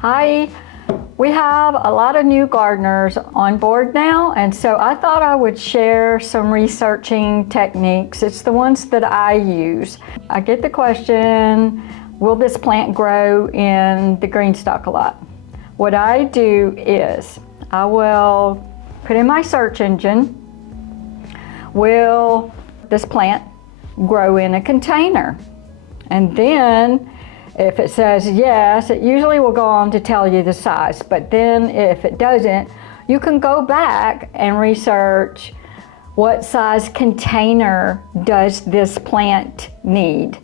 Hi, we have a lot of new gardeners on board now, and so I thought I would share some researching techniques. It's the ones that I use. I get the question, will this plant grow in the GreenStalk a lot? What I do is I will put in my search engine, will this plant grow in a container? And then if it says yes, it usually will go on to tell you the size. But then if it doesn't, you can go back and research what size container does this plant need.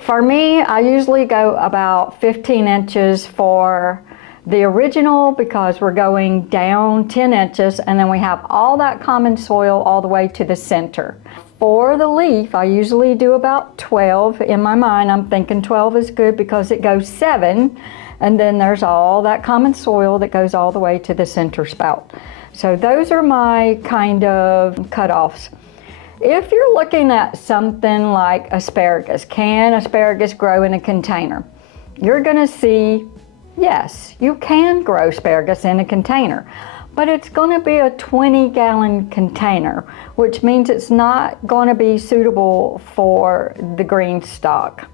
For me, I usually go about 15 inches for the original because we're going down 10 inches and then we have all that common soil all the way to the center. For the leaf, I usually do about 12. In my mind, I'm thinking 12 is good because it goes 7, and then there's all that common soil that goes all the way to the center spout. So those are my kind of cutoffs. If you're looking at something like asparagus, can asparagus grow in a container? You're gonna see, yes, you can grow asparagus in a container. But it's going to be a 20-gallon container, which means it's not going to be suitable for the GreenStalk.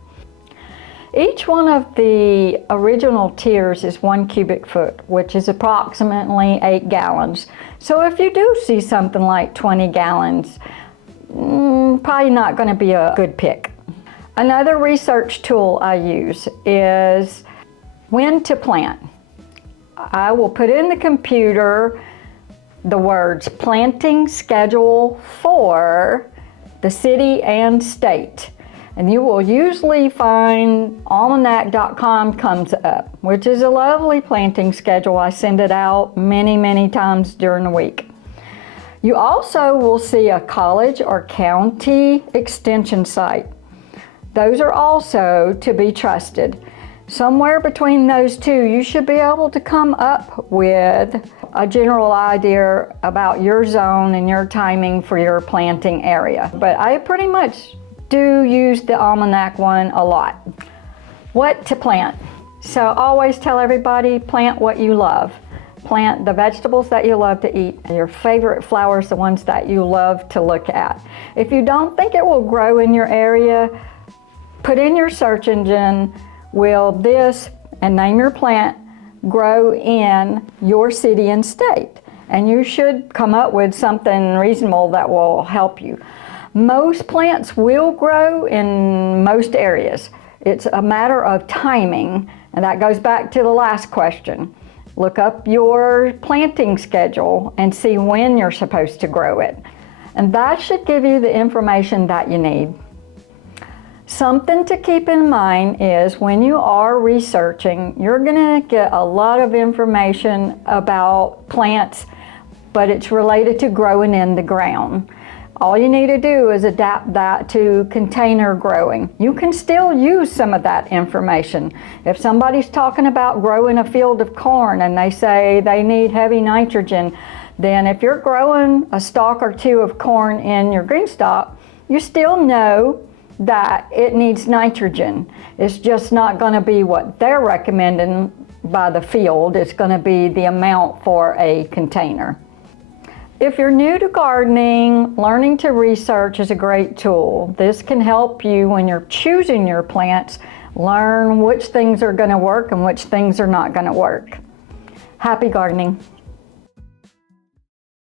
Each one of the original tiers is 1 cubic foot, which is approximately 8 gallons. So if you do see something like 20 gallons, probably not going to be a good pick. Another research tool I use is when to plant. I will put in the computer the words planting schedule for the city and state. And you will usually find almanac.com comes up, which is a lovely planting schedule. I send it out many times during the week. You also will see a college or county extension site. Those are also to be trusted. Somewhere between those two, you should be able to come up with a general idea about your zone and your timing for your planting area. But I pretty much do use the Almanac one a lot. What to plant? So always tell everybody, plant what you love. Plant the vegetables that you love to eat. Your favorite flowers, the ones that you love to look at. If you don't think it will grow in your area, put in your search engine, will this, and name your plant, grow in your city and state? And you should come up with something reasonable that will help you. Most plants will grow in most areas. It's a matter of timing, and that goes back to the last question. Look up your planting schedule and see when you're supposed to grow it. And that should give you the information that you need. Something to keep in mind is when you are researching, you're going to get a lot of information about plants, but it's related to growing in the ground. All you need to do is adapt that to container growing. You can still use some of that information. If somebody's talking about growing a field of corn and they say they need heavy nitrogen, then if you're growing a stalk or two of corn in your GreenStalk, you still know that it needs nitrogen. It's just not going to be what they're recommending by the field. It's going to be the amount for a container. If you're new to gardening, learning to research is a great tool. This can help you when you're choosing your plants, learn which things are going to work and which things are not going to work. Happy gardening.